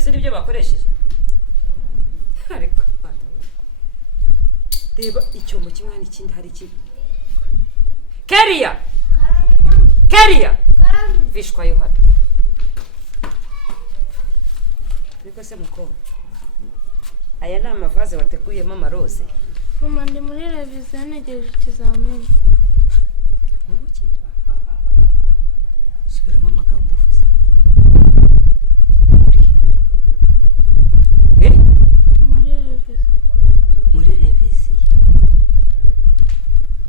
byose nibyo bakoresheje ariko reba icyombo kimwe n'ikindi hari iki Keria vishwa Yohana niko se mukobwa aya ni amavaze wateguyemo amaroze mama ndi muri reviziyo negereje ikizamini mubuki subiramo amagambo uvuze muri reviziyo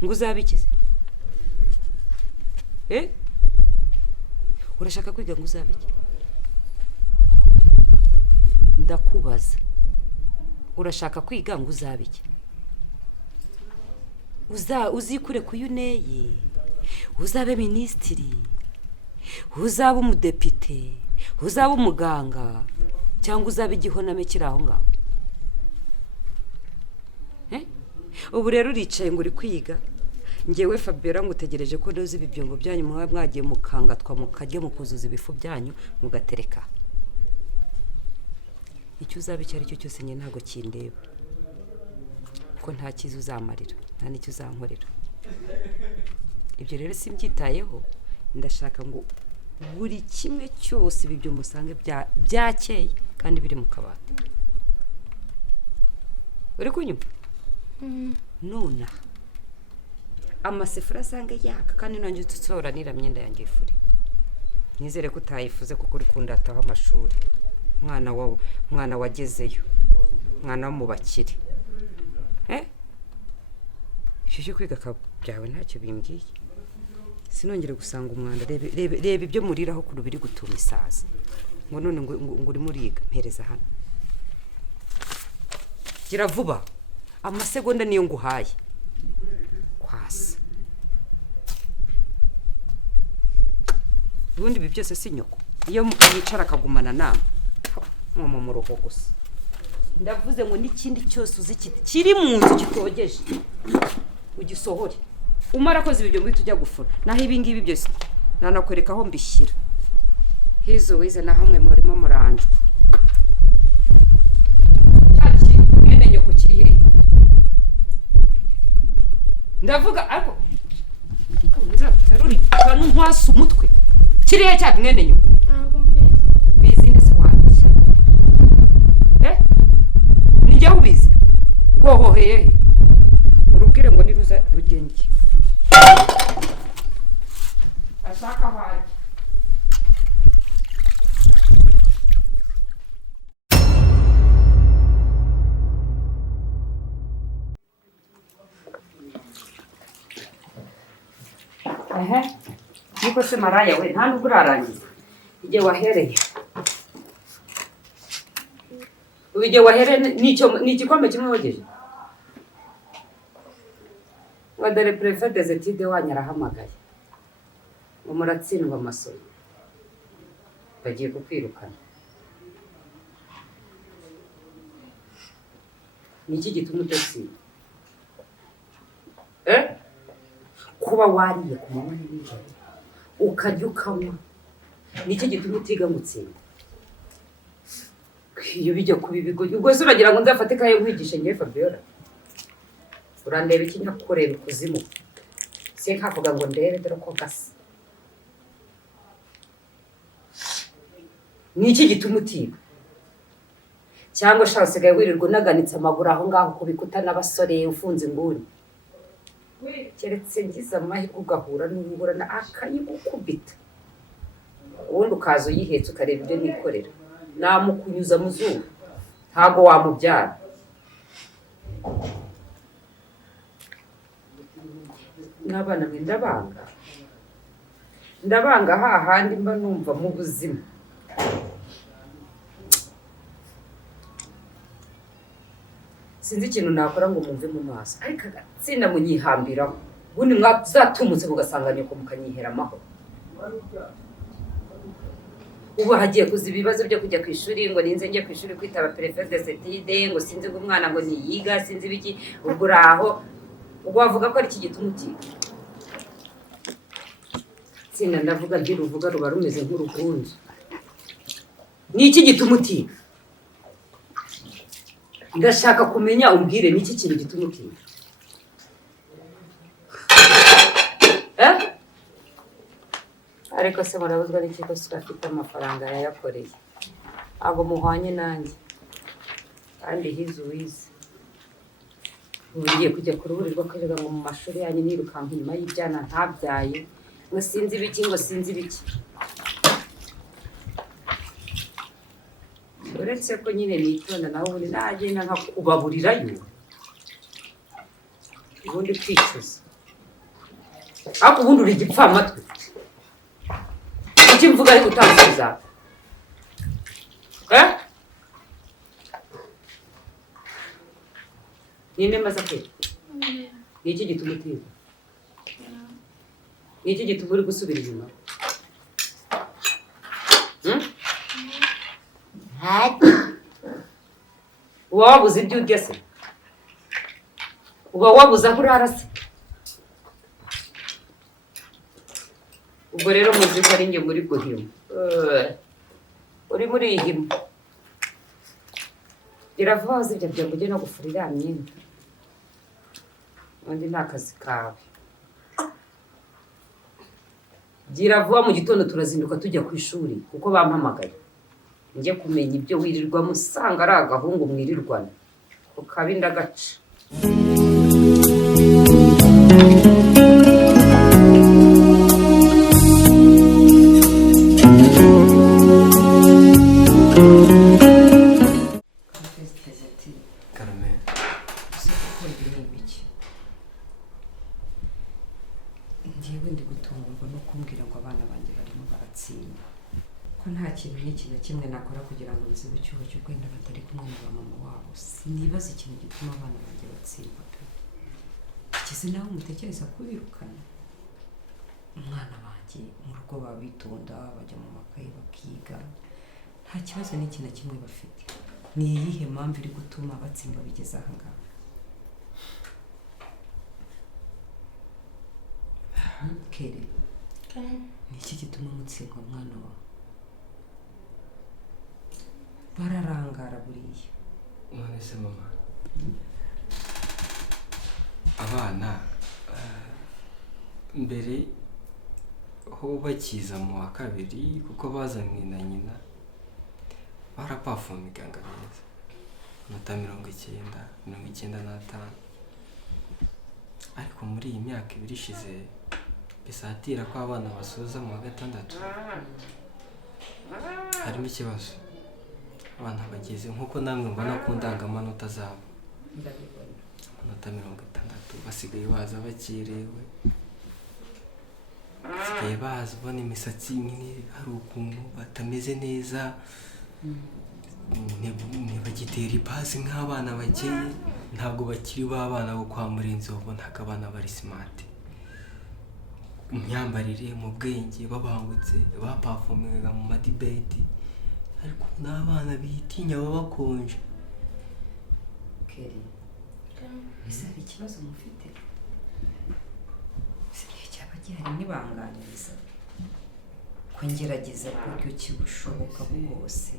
ngo uzabikize urashaka kwiga ngo uzabike ndakubaza urashaka kwiga ngo uzabike uzikure kuyuneye uzabe minisitiri uzaba umudepite uzaba umuganga cyangwa uzaba igihoname kiri aho ngaho ubu rero uricaye ngo uri kwiga ngewe Fabiola ngutegereje ko ndoze ibi byombo byanyu mwagiye mukangatwa mukajya mukuzuza ibifu byanyu mugatereka icyo uzaba icyo ari cyo cyose nyine ntago kindeba ko nta kiza uzamarira nta n'icyo uzankorera ibyo rero simbyitayeho ndashaka ngo buri kimwe cyose ibi byombo usange byakeye kandi biri mu kabati uri kunyumva nona amasefura asange yaka kandi nanjye tutsoranira myenda yanjye ifuri nizere ko utayifuze kuko uri kundataho amashuri mwana wagezeyo mwana wo mu bakire cyo kwiga byawe ntacyo bimbwiye sinongere gusanga umwanda reba ibyo muriraho ku rubiri gutuma isaza ngo none ngo urimo uriga mpereza hano gira vuba amasegonda niyo nguhaye kwasa ubundi ibi byose si nyoko iyo yicara akagumana nama mwomo mu ruho gusa ndavuze ngo n'ikindi cyose uzi kiri mu nzu kitogeje ugisohore umara koze ibyo mbito ujya gufura naho ibi ngibi byose nanakwereka aho mbishyira hizo wize na hamwe murimo muranjwa cyaki mwene nyoko kiri he ndavuga ariko nza teruri kanu nkwasa umutwe kiri he cyaki mwene nyoko ntabwo mbizi bizi ndetse wanjye nijye ubizi rwohoheye urubwire ngo niruza rugenge ashaka wanjye niko se Maraya we nta nubwo urarangiza igihe wahereye ubu igihe wahereye ni igikombe kimwe wogeje wadare prefe des études wanyu arahamagaye ngo muratsindwa amasomo bagiye kukwirukana ni iki gituma udatsinda kuba wariye ku manywa n'ijoro ukarya ukanywa ni iki gituma utiga ngo utsinde iyo bijya kuba ibigo ubwo se uragira ngo nzafate kayo nkwigisha ngewe Fabiola urandeba iki nyakorera ikuzimu se nkavuga ngo ndebe dore ko gasa ni iki gituma utiga cyangwa shaka usigaye wirirwa unaganitse amaguru aho ngaho ku bikuta n'abasore ufunze inguni keretse ngize amahirwe ugahura n'ingurana akayigukubita ubundi ukaza uyihetse ukareba ibyo nikorera namukunyuza mu zuba ntago wamubyara n'abana mwe ndabanga hahandi mba numva mu buzima sinzi ikintu nakora ngo mumve mu maso ariko agatsinda munyihambiraho ubundi mwazatumutse mugasanga nyoko mukanyihera amahoro ubu hagiye kuza ibibazo byo kujya ku ishuri ngo ninze njye ku ishuri kwitaba prefe des études ngo sinzi ngo umwana ngo niyiga sinzi biki ubwo uraho ubwo wavuga ko ari iki gituma utiga tsinda ndavuga nti ruvuga ruba rumeze nk'urugunzu ni iki gituma utiga ndashaka kumenya umbwire niki kintu gituma utinya. Ariko se murabuzwa n'iki ko afite amafaranga yayakoreye, abo muhwanye nanjye kandi hize uwize. Ubu ngiye kujya kuruburirwa akajaga ngo mu mashuri yanyu nirukanka inyuma y'ibyana ntabyaye ngo sinzi ibiki ngo sinzi ibiki. Uretse ko nyine nitonda nawe ubundi nagenda nkakubaburirayo ubundi kwicuza, ariko ubundi uri igipfamatwi. Kuki mvuga ariko utansubiza? Ninde maze kwe? Niki gituma utinya? Niki gituma uri gusubira inyuma? Uba wabuze ibyo urya se? Uba wabuze aho urara se? Ubwo rero muzi ko ari njye muri guhima. Uri muri ihima. Iravuze ibyo byo mujye no gufurira imyenda. Undi nta kazi kawe. Gira vuba mu gitondo turazinduka tujya ku ishuri kuko bampamagaye. Njye kumenya ibyo wirirwa musanga ari agahungu mwirirwana. Ukabinda gaca. Kimwe nakora kugira ngo nzibe cyuho cyo kwenda batari kumwe na mama wabo. Sinibaza ikintu gituma abana banjye batsimba pe. Ikize nawe mutekereza kubirukana. Umwana wanjye mu rugo babitonda bajya mu makayi bakiga. Nta kibazo n'iki na kimwe bafite. Ni iyihe mpamvu iri gutuma batsimba bigeza aha ngaha? Kere. Ni iki gituma mutsimba mwana wawe? Bararangara buriya. None se mama, abana mbere ho bakiza mu wa kabiri kuko bazanywe na nyina barapafumigaga neza amanota 90, 95. Ariko muri iyi myaka ibiri ishize bisatira ko abana basoza mu wa gatandatu harimo ikibazo. Abana bageze nkuko namwe mbona ko ndangamanota zabo amanota 60 basigaye baza bakerewe, basigaye baza ubona imisatsi nyine hari ukuntu batameze neza, ntibagitera ipasi nk'abana bakeye, ntabwo bakiri b'abana bo kwa Murenzi wabonaga abana bari smart mu myambarire, mu bwenge, babangutse, bapafomingaga mu madibeti. Ariko n'abana bitinya baba bakonje. Keri, ese hari ikibazo mufite? Sigiye cyaba gihari nibanganiriza. Ko ngerageza buryo kibushoboka bwose.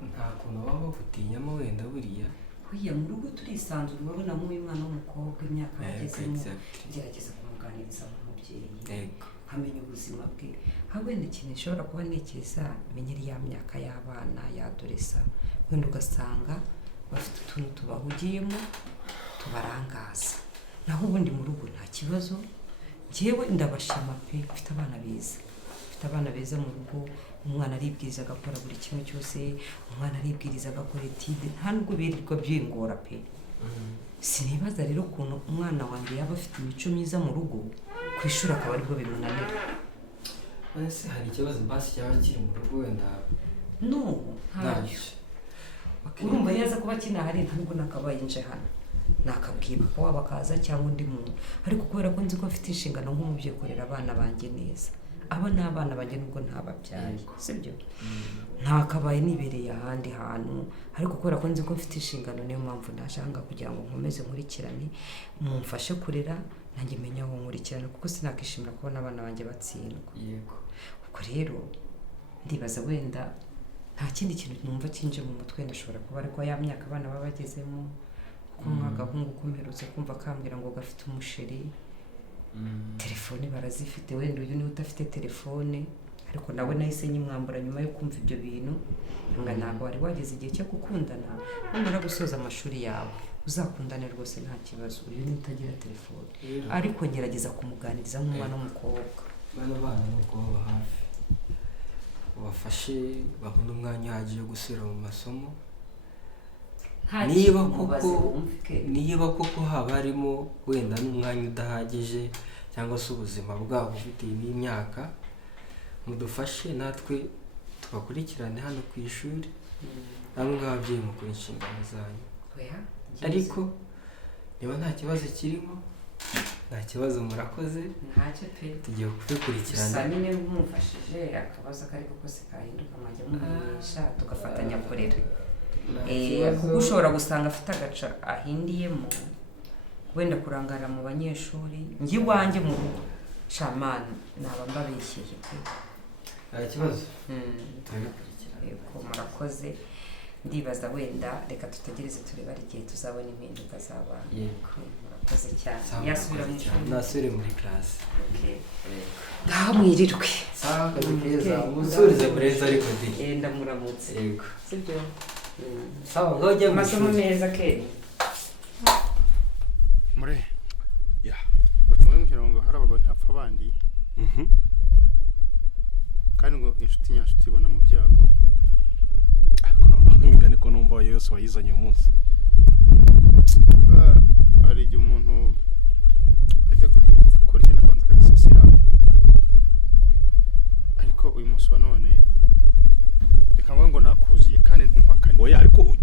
Nta kuntu baba bagutinyamo wenda buriya. Oya mu rugo turisanzura, urabona mu mwana w'umukobwa imyaka agezemo. Gerageza kumuganiriza nk'umubyeyi. Yego. Hamenya ubuzima bwe. Wenda ikintu ishobora kuba ntekereza menye ya myaka y'abana yadoresa, wenda ugasanga bafite utuntu tubahugiyemo tubarangaza. Naho ubundi mu rugo nta kibazo. Jewe ndabashima pe, mfite abana beza. Mfite abana beza mu rugo, umwana aribwiriza agakora buri kimwe cyose, umwana aribwiriza agakora etide, nta nubwo birirwa byingora pe. Sinibaza rero ukuntu umwana wanjye yaba afite imico myiza mu rugo, ku ishuri akaba aribwo bimunanira. Ese hari ikibazo basi cyaba kiri mu rugo wenda? No, ntacyo. Urumva yaza kuba kinahari ntabwo nakabaye nje hano. Nakabwira ko wabakaza cyangwa undi muntu. Ariko kubera ko nzi ko afite inshingano nk'umubyeyi korera abana banjye neza. Aba ni abana banjye nubwo ntababyaye, sibyo? Ntakabaye nibereye ahandi hantu. Ariko kubera ko nzi ko mfite inshingano niyo mpamvu ndashaka kugira ngo nkomeze nkurikirane, mumfashe kurera nanjye menya aho nkurikirana kuko sinakishimira kubona abana banjye batsindwa. Yego. Ubwo rero ndibaza wenda nta kindi kintu numva kinje mu mutwe ndashobora kuba ariko ya myaka abana baba bagezemo kuko nk'agahungu kumperutse kumva kambwira ngo gafite umusheri telefone barazifite wenda uyu niwe udafite telefone ariko nawe nahise nyimwambura nyuma yo kumva ibyo bintu nga ntabwo wari wageze igihe cyo gukundana numara gusoza amashuri yawe uzakundane rwose nta kibazo uyu niwe utagira telefone ariko ngerageza kumuganiriza nk'umwana w'umukobwa bano bana ni uko baba hafi ubafashe babona umwanya uhagije wo gusubira mu masomo niba koko haba harimo wenda n'umwanya udahagije cyangwa se ubuzima bwabo bitewe n'imyaka mudufashe natwe tubakurikirane hano ku ishuri namwe nk'ababyeyi mukora inshingano zanyu ariko niba nta kibazo kirimo nta kibazo murakoze ntacyo pe tugiye kubikurikirana gusa nyine mumufashije akabazo kari kose kahinduka mwajya mumenyesha tugafatanya kurera kuko ushobora gusanga afite agaca ahindiyemo wenda kurangara mu banyeshuri njye iwanjye mu rugo shamana naba mbabeshyeye pe nta kibazo turabikurikirana yego murakoze ndibaza wenda reka tutegereze tureba igihe tuzabona impinduka z'abana yego murakoze cyane yasubira mu ishuri nasubire muri classe ngaho mwirirwe sawa kazi keza musurize bureza ariko ndi ndamuramutse yego sibyo sawa ngaho ujye mu masomo ishuri meza keri mure ya batumwe mu kirango hari abagabo ntapfa abandi kandi ngo inshuti nyanshuti ibona mu byago imigani ko numva ayo yose wayizanye uyu munsi hari igihe umuntu ajya gukora ikintu akabanza akagisasira ariko uyu munsi wa none reka mvuge ngo nakuziye kandi ntumpakane oya ariko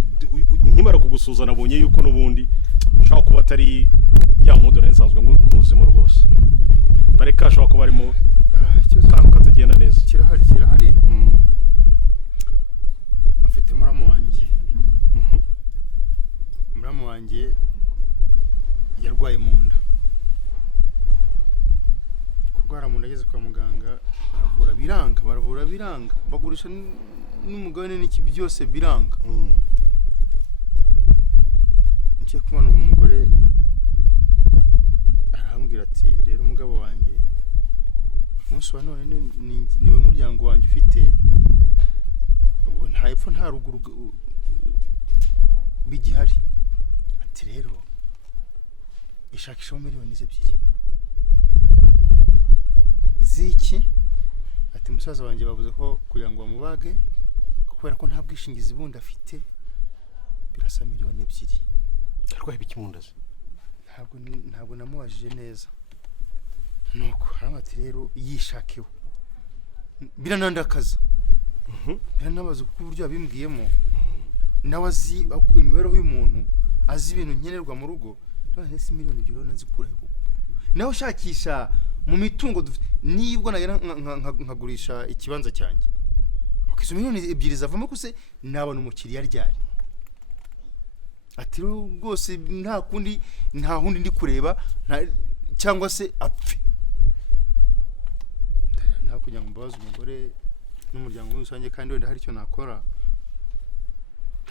nkimara kugusuza nabonye yuko n'ubundi ushobora kuba atari ya mudu nari nsanzwe nkuzimo rwose bareka ashobora kuba arimo akantu katagenda neza kirahari afite muramu wanjye yarwaye mu nda kurwara mu nda ageze kwa muganga baravura biranga bagurisha n'umugabane n'iki byose biranga ngiye kubona umugore arambwira ati rero umugabo wanjye umunsi wa none niwe muryango wanjye ufite ubu nta epfo nta ruguru bigihari ati rero ishakishaho miliyoni 2 ziki ati musaza wanjye bavuze ko kugira ngo bamubage kubera ko nta bwishingizi bundi afite birasa miliyoni 2 arwaye biki mu nda ze ntabwo namubajije neza nuko ati rero yishakeho biranandakaza biranabaza kuko uburyo yabimbwiyemo nawe azi imibereho y'umuntu azi ibintu nkenerwa mu rugo none si miliyoni 2 nazikuraho kuko nawe ushakisha mu mitungo nibwo nagera nkagurisha ikibanza cyanjye izo miliyoni 2 zavamo kuse nabona umukiriya ryari ati rwose nta hundi ndi kureba cyangwa se apfe nta kugira ngo mbabaze umugore n'umuryango muri rusange kandi wenda hari icyo nakora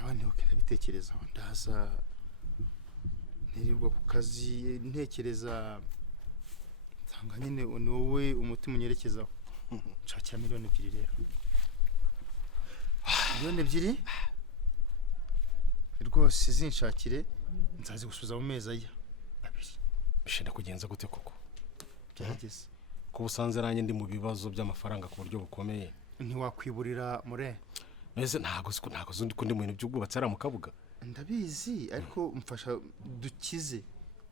abandi bakenda bitekerezaho ndaza nirirwa ku kazi ntekereza nsanga nyine ni wowe umutima unyerekezaho nshakira miliyoni 2 rero miliyoni 2 rwose zinshakire nzazi gusubiza mu mezi aya 2 bishenda kugenza gute koko byageze ko usanze ranjye ndi mu bibazo by'amafaranga ku buryo bukomeye ntiwakwiburira mure neze ntago zundi ko ndi mu bintu by'ubwubatsi ara mu kabuga ndabizi ariko mfasha dukize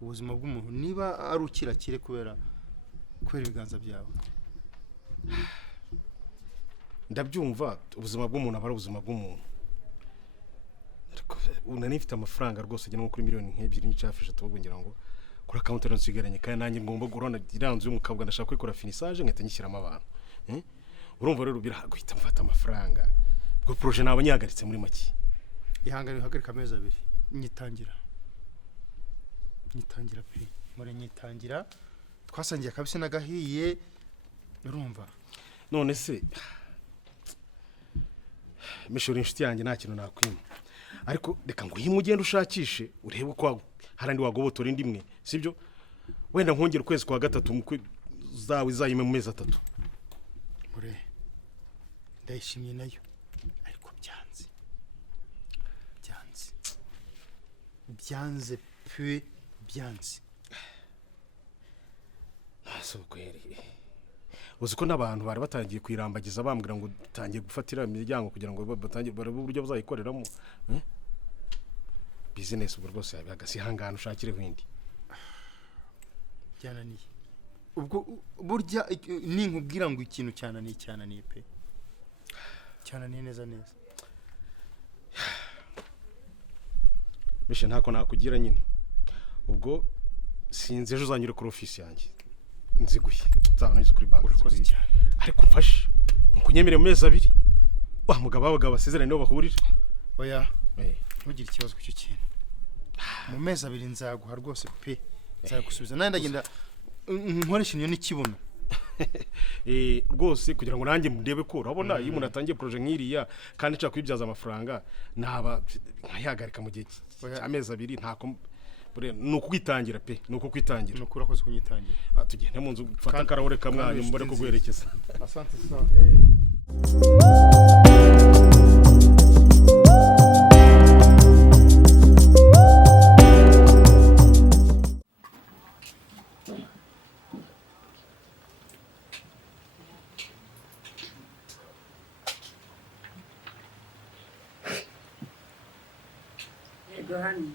ubuzima bw'umuntu niba ari ukirakire kubera ibiganza byawe ndabyumva ubuzima bw'umuntu aba ari ubuzima bw'umuntu ariko unanifite amafaranga rwose agena nko kuri miliyoni 2 n'icafisha tuvugira ngo kuri account nsigaranye kandi nanjye ngomba gurona iranzu y'umukabwa ndashaka kwikora finissage nkahita nyishyiramo abantu urumva rero biraguhita mfata amafaranga ubwo projet nabanyagaritse muri make ihangane hagarika amezi 2 nyitangira pe muri nyitangira twasangiye kabise nagahiye urumva none se mishora inshuti yanjye nta kintu nakwima ariko reka ngo uhime ugende ushakishe urebe uko harandi wagobotora indi imwe sibyo wenda nkongera ukwezi kwa gatatu zawe izayime mu mezi 3 mure ndayishimye nayo ariko byanze pe byanze ntasokwere uzi ko n'abantu bari batangiye kwirambagiza bambwira ngo utangiye gufatira imiryango kugira ngo batangiye barebe uburyo bazayikoreramo business ubwo rwose yabagasi hangana ushakire windi byananiye ubwo burya ninkubwira ngo ikintu cyananiye pe cyananiye neza Mishe ntako nakugira nyine ubwo sinzi ejo uzanyure kuri office yanjye nziguye nzabona kuri bank ariko mfashe mukunyemere mu mezi 2 wa mugabo abagabo basezerane no bahurira oya ntugire ikibazo ku cyo kintu mu mezi 2 nzaguha rwose pe nzagusubiza nandi ndagenda nkoresha inyo n'ikibuno rwose kugira ngo nanjye ndebe ko urabona iyo umuntu atangiye projet nk'iriya kandi nshaka kwibyaza amafaranga naba nkayagarika mu gihe amezi 2 ntako nuko kwitangira pe nuko kwitangira nuko urakoze kunyitangira tugende mu nzu fata karahore kamwanyu mbone ko guherekeza asante sa Yohani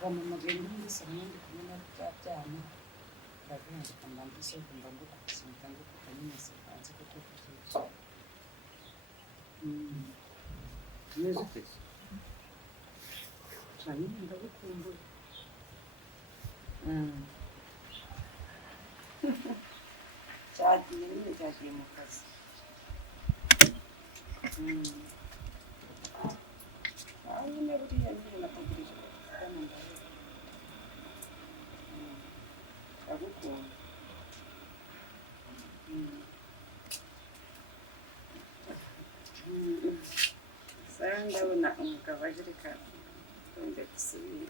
como magendo ndisanga kumena cyane ndagenda kambandise kumbango kusintango kutamina sekanze kuko neza pesa cyane ndagukumbuye cyagiye nyine cyagiye mu kazi nyine buriya nyine nategereje kuvugana nawe ndagukunda sara ndabona umugabo aje reka twende dusubire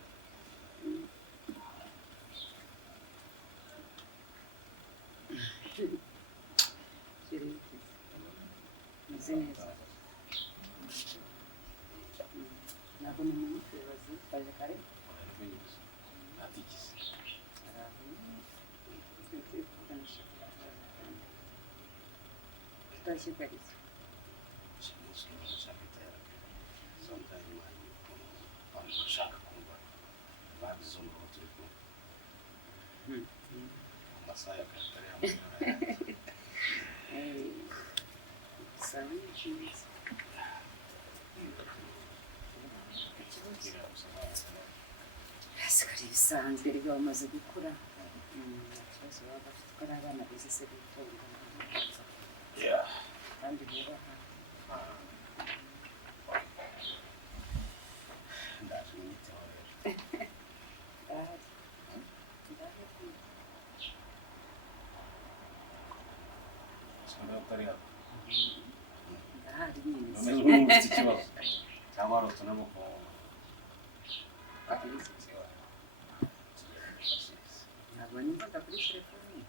meze neza ntabwo ni mu mutwe baje kare tutashikariza Asikari bisanzwe rero bamaze gukura ikibazo baba bafite ko ari abana bize se bitonda kandi bubaha ntabwo nimbaga kuri telefone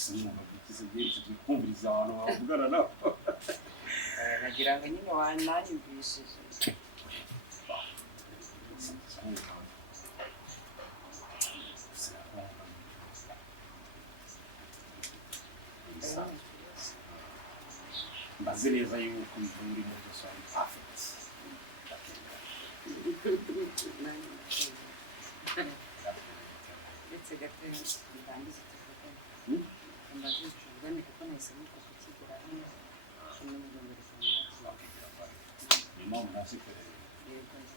sinumvagize byinshi kumviriza abantu bavugana nabo nagira ngo nyine wananyumvishije mbaze neza yuko uri mu byose ari perfect ndetse gato ndangiza telefone mbaze tuvugane kuko nahisemo kukigera hano n'umurongo ni mama nasikere yego nzi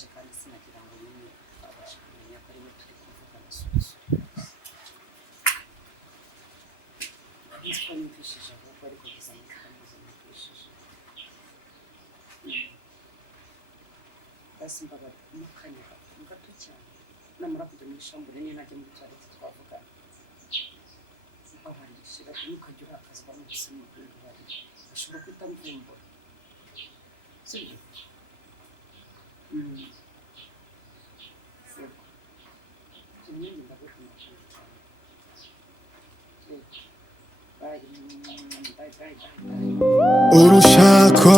yaje kandi sinagira ngo nyine abashe kumenya ko ari we turi kuvugana surusuru nzi ko yumvishije ahubwo ariko gusa ntikameze yumvishije basi mbabara mu kanya gato cyane namara kujya muri shambure niyo najya muri toilette twavugana abarishira ntukajya urakazwa no gusoma ibintu bari bashobora kutamvumbura sibyo sibyo tumwenge ndagukunda cyane bye bye bye bye urushako